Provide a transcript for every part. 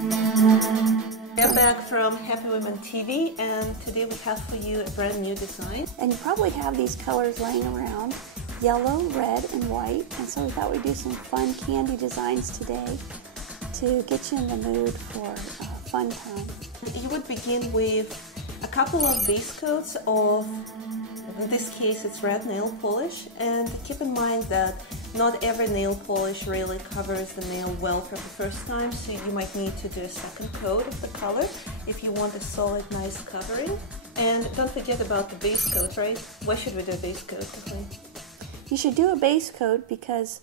We're back from Happy Women TV, and today we have for you a brand new design. And you probably have these colors laying around, yellow, red, and white. And so we thought we'd do some fun candy designs today to get you in the mood for a fun time. You would begin with a couple of base coats of, in this case it's red nail polish, and keep in mind that not every nail polish really covers the nail well for the first time, so you might need to do a second coat of the color if you want a solid, nice covering. And don't forget about the base coat, right? Why should we do a base coat, Kathleen? You should do a base coat because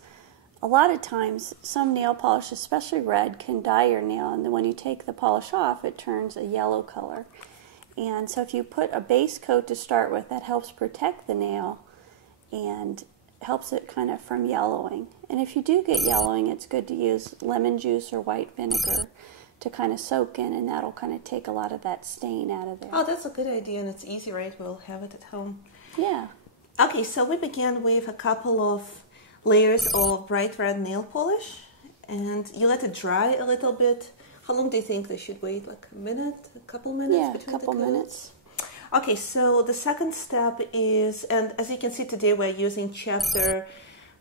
a lot of times some nail polish, especially red, can dye your nail, and then when you take the polish off it turns a yellow color. And so if you put a base coat to start with, that helps protect the nail and helps it kind of from yellowing. And if you do get yellowing, it's good to use lemon juice or white vinegar to kind of soak in, and that'll kind of take a lot of that stain out of there. Oh, that's a good idea, and it's easy, right? We'll have it at home. Yeah. Okay, so we began with a couple of layers of bright red nail polish, and you let it dry a little bit. How long do you think they should wait? Like a minute? A couple minutes? Yeah, between a couple minutes. Okay, so the second step is, and as you can see today we're using chapter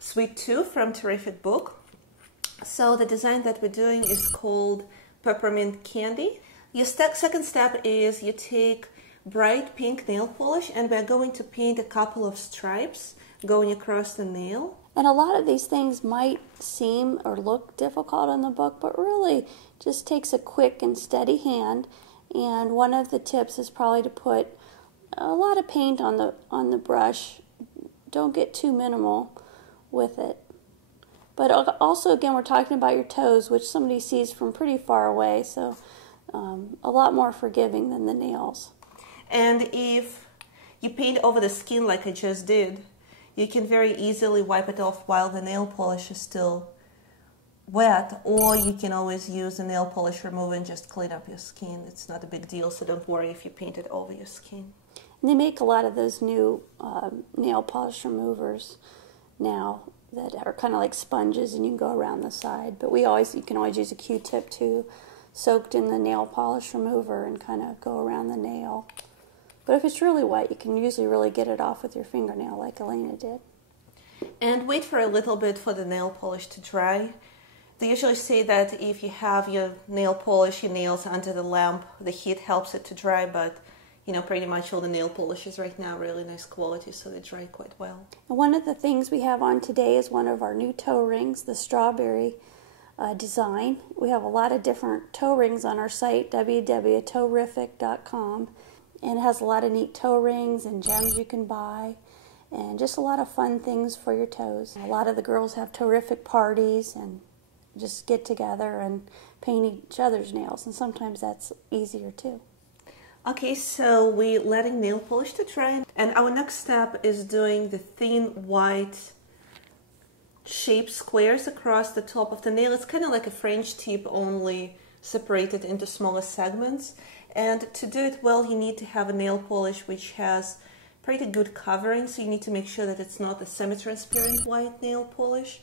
Sweet 2 from Terrific Book. So the design that we're doing is called Peppermint Candy. Your second step is you take bright pink nail polish, and we're going to paint a couple of stripes going across the nail. And a lot of these things might seem or look difficult in the book, but really just takes a quick and steady hand. And one of the tips is probably to put a lot of paint on the brush. Don't get too minimal with it. But also, again, we're talking about your toes, which somebody sees from pretty far away, so a lot more forgiving than the nails. And if you paint over the skin like I just did, you can very easily wipe it off while the nail polish is still wet, or you can always use a nail polish remover and just clean up your skin. It's not a big deal, so don't worry if you paint it over your skin. And they make a lot of those new nail polish removers now that are kind of like sponges, and you can go around the side. But you can always use a Q-tip too, soaked in the nail polish remover, and kind of go around the nail. But if it's really wet, you can usually really get it off with your fingernail like Elena did. And wait for a little bit for the nail polish to dry. They usually say that if you have your nail polish, your nails under the lamp, the heat helps it to dry, but you know, pretty much all the nail polishes right now are really nice quality, so they dry quite well. And one of the things we have on today is one of our new toe rings, the strawberry design. We have a lot of different toe rings on our site, www.toerific.com, and it has a lot of neat toe rings and gems you can buy, and just a lot of fun things for your toes. A lot of the girls have terrific parties and just get together and paint each other's nails, and sometimes that's easier too. Okay, so we're letting nail polish to dry, and our next step is doing the thin white shaped squares across the top of the nail. It's kind of like a French tip, only separated into smaller segments. And to do it well, you need to have a nail polish which has pretty good covering, so you need to make sure that it's not a semi-transparent white nail polish.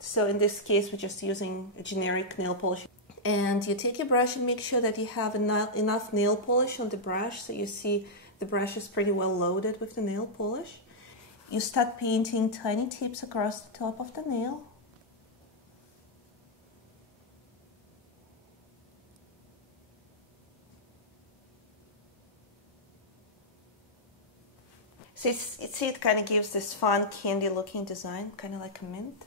So in this case, we're just using a generic nail polish. And you take your brush and make sure that you have enough nail polish on the brush, so you see the brush is pretty well loaded with the nail polish. You start painting tiny tips across the top of the nail. So see, it kind of gives this fun candy looking design, kind of like a mint.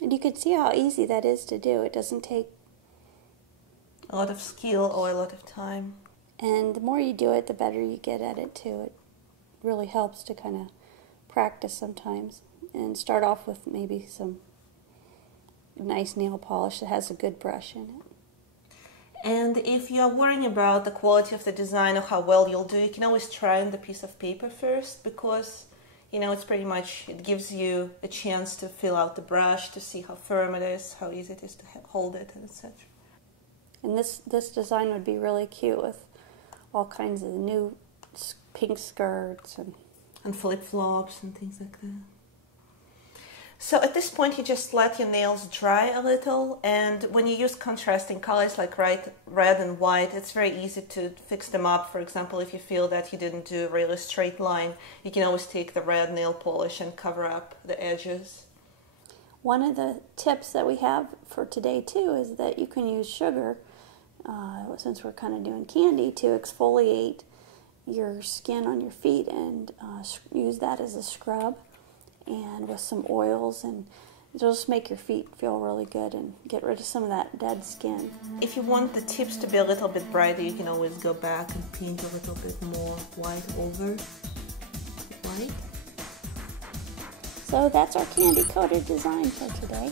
And you can see how easy that is to do. It doesn't take a lot of skill or a lot of time. And the more you do it, the better you get at it too. It really helps to kind of practice sometimes and start off with maybe some nice nail polish that has a good brush in it. And if you're worrying about the quality of the design or how well you'll do, you can always try on the piece of paper first, because you know, it's pretty much, it gives you a chance to feel out the brush, to see how firm it is, how easy it is to hold it, and etc. And this design would be really cute with all kinds of new pink skirts and flip-flops and things like that. So at this point, you just let your nails dry a little, and when you use contrasting colors like red and white, it's very easy to fix them up. For example, if you feel that you didn't do a really straight line, you can always take the red nail polish and cover up the edges. One of the tips that we have for today too is that you can use sugar, since we're kind of doing candy, to exfoliate your skin on your feet and use that as a scrub, and with some oils, and it'll just make your feet feel really good and get rid of some of that dead skin. If you want the tips to be a little bit brighter, you can always go back and paint a little bit more white over white. So that's our candy coated design for today.